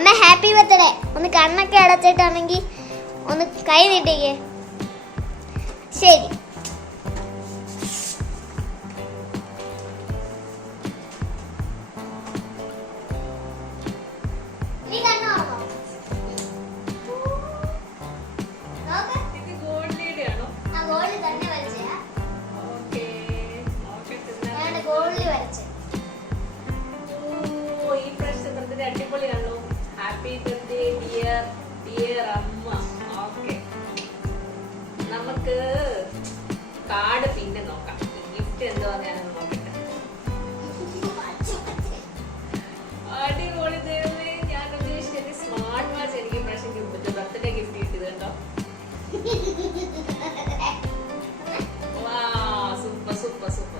അമ്മ happy birthday. ഒന്ന് കണ്ണൊക്കെ അടച്ചിട്ടാണെങ്കിൽ ഒന്ന് കൈ നീട്ടിക്കേ. ശരി. അടിപൊളിയാണല്ലോ. ഹാപ്പി ബർത്ത്ഡേ ഡിയർ അമ്മ. ഓക്കെ, നമുക്ക് കാർഡ് പിന്നെ നോക്കാം. ഗിഫ്റ്റ് എന്തുവാന്ന് നോക്കട്ടെ. അടിപൊളി ദൈവമേ, ഞാൻ ഉദ്ദേശിച്ചത് സ്മാർട്ട് വാച്ച് എനിക്ക് പ്രാവശ്യം ബർത്ത്ഡേ ഗിഫ്റ്റ് കിട്ടിയത് കേട്ടോ. Super super super.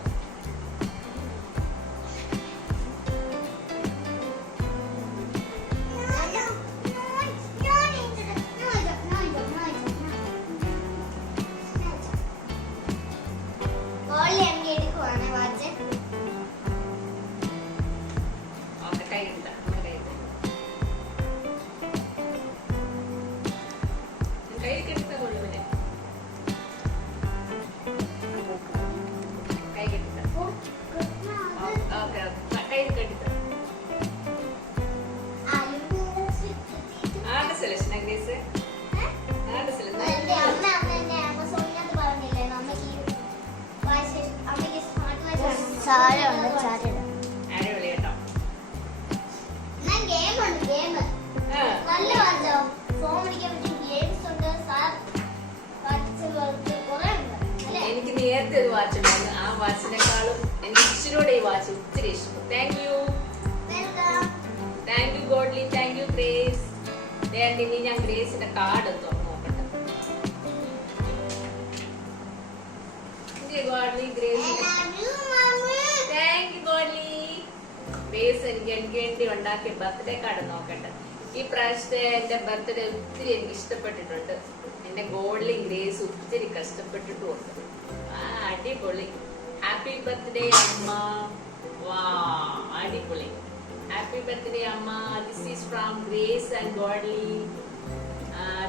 എനിക്ക് നേരത്തെ ഒരു വാച്ച് ഉണ്ടായിരുന്നു. ആ വാച്ചിനെക്കാളും എനിക്ക് ഇച്ചിരൂടെ ഈ വാച്ച് ഒത്തിരി ഇഷ്ടം. Thank you godly, thank you grace. ഇനി ഞാൻ ഗ്രേസിന്റെ കാർഡ് തുറന്നു നോക്കട്ടെ. Godly grace, thank you godly. Grace എനിക്ക് വേണ്ടി ഉണ്ടാക്കിയ ബർത്ത്ഡേ കാർഡ് നോക്കട്ടെ. ഈ പ്രാവശ്യത്തെ എന്റെ ബർത്ത്ഡേ ഒത്തിരി എനിക്ക് ഇഷ്ടപ്പെട്ടിട്ടുണ്ട്. എന്റെ ഗോഡ്ലി ഗ്രേസ് ഒത്തിരി കഷ്ടപ്പെട്ടിട്ടുണ്ട്. അടിപൊളി. ഹാപ്പി ബർത്ത്ഡേ അമ്മ. വാ, അടിപൊളി. ഹാപ്പി ബർത്ത്ഡേ അമ്മ. This is from Grace and godly.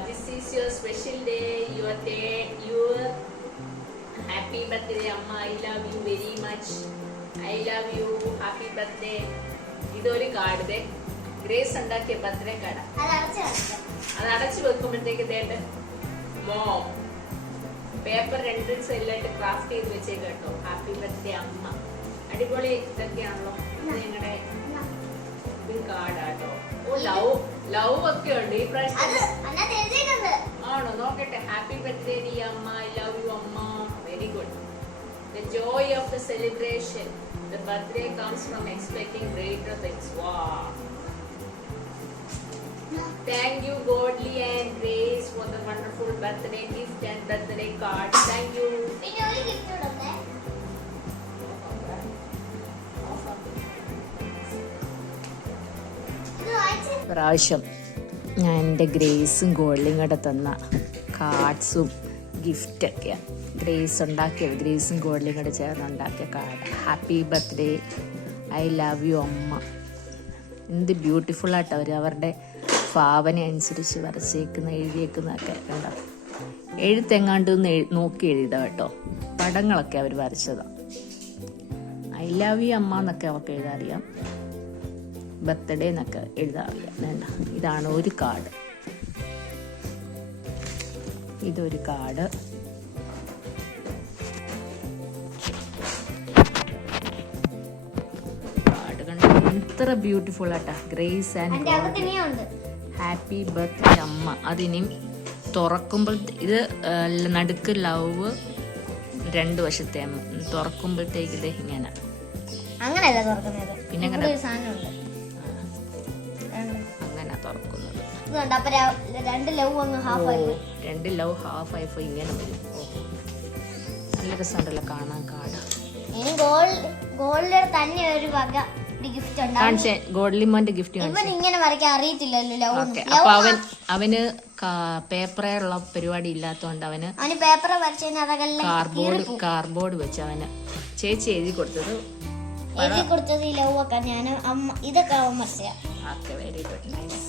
This is your special day. Your happy birthday അമ്മ. I love you very much. I love you. Happy birthday. ഇതൊരു കാർഡ് ഗ്രേസ് ഉണ്ടാക്കിയ birthday card. അത് അടച്ചു വെക്കുമ്പോഴത്തേക്ക് ദേണ്ട് mom paper 2 സൈഡിലായിട്ട് craft ചെയ്ത് വെച്ചേക്ക് കേട്ടോ. Happy birthday അമ്മ. അടിപൊളി ഇതൊക്കെയാണല്ലോ. നിങ്ങളുടെ കാർഡാട്ടോ. ഓ, ലവ് ഒക്കെ ഉണ്ട് ഈ പ്രാവശ്യം. ആണോ? നോക്കട്ടെ. ഹാപ്പി ബർത്ത്ഡേ ഡി അമ്മ. ഐ ലവ് യു അമ്മ. Very good. The joy of the celebration. The birthday comes from expecting greater things. Wow. Thank you Godly and Grace for the wonderful birthday gift and birthday card. Thank you. പിന്നെ ഒരു gift ഉണ്ടേ. പ്രാവശ്യം ഞാൻ എൻ്റെ ഗ്രേസും ഗോൾഡിയും കൂടെ തന്ന കാർഡ്സും ഗിഫ്റ്റൊക്കെയാണ്. Grace ഉണ്ടാക്കിയത്, ഗ്രേസും ഗോൾഡിയും കൂടെ ചേർന്ന് ഉണ്ടാക്കിയ card. Happy birthday, I love U അമ്മ. എന്ത് ബ്യൂട്ടിഫുള്ളായിട്ട് അവരുടെ ഭാവന അനുസരിച്ച് വരച്ചേക്കുന്ന എഴുതിയേക്കുന്നതൊക്കെ കണ്ടോ. എഴുത്തെങ്ങാണ്ട് നോക്കി എഴുതാ കേട്ടോ. പടങ്ങളൊക്കെ അവർ വരച്ചതാണ്. ഐ ലവ് യു അമ്മ എന്നൊക്കെ അവർക്ക് എഴുതാറിയാം. ബർത്ത്ഡേ എന്നൊക്കെ എഴുതാറിയാം. വേണ്ട, ഇതാണ് ഒരു കാർഡ്. ഇതൊരു കാർഡ്. കാർഡ് കണ്ടോ എത്ര ബ്യൂട്ടിഫുൾ ആട്ടാ. ഗ്രേസ് ആൻഡ് ഹാപ്പി ബർത്ത്ഡേ അമ്മ. അതിനും തുറക്കുമ്പോൾ ഇത് നടുക്ക് ലവ്, 2 വശത്തെ തുറക്കുമ്പോഴത്തേക്ക് ഇത് ഇങ്ങനെ അങ്ങനെയല്ല തുറക്കുന്നത്. പിന്നെ അങ്ങനെ തുറക്കുന്നത്. 2 ലവ് ഹാഫ് ആയി ഇങ്ങനെ വരും. നല്ല രസമുണ്ടല്ലോ കാണാൻ കാർഡ്. തന്നെ ഒരു വക ഗോഡ്ലിമോന്റെ ഗിഫ്റ്റ് ഇങ്ങനെ വരയ്ക്കാൻ അറിയത്തില്ലല്ലോ. അപ്പൊ അവന് പേപ്പറുള്ള പരിപാടി ഇല്ലാത്തോണ്ട് അവന് പേപ്പർ കാർഡ്ബോർഡ് വെച്ച് അവന് ചേച്ചി എഴുതി കൊടുത്തത് ഈ ലവ് ഒക്കെ ഞാൻ ഇതൊക്കെ ഓക്കെ വെരി ഗുഡ് നൈസ്.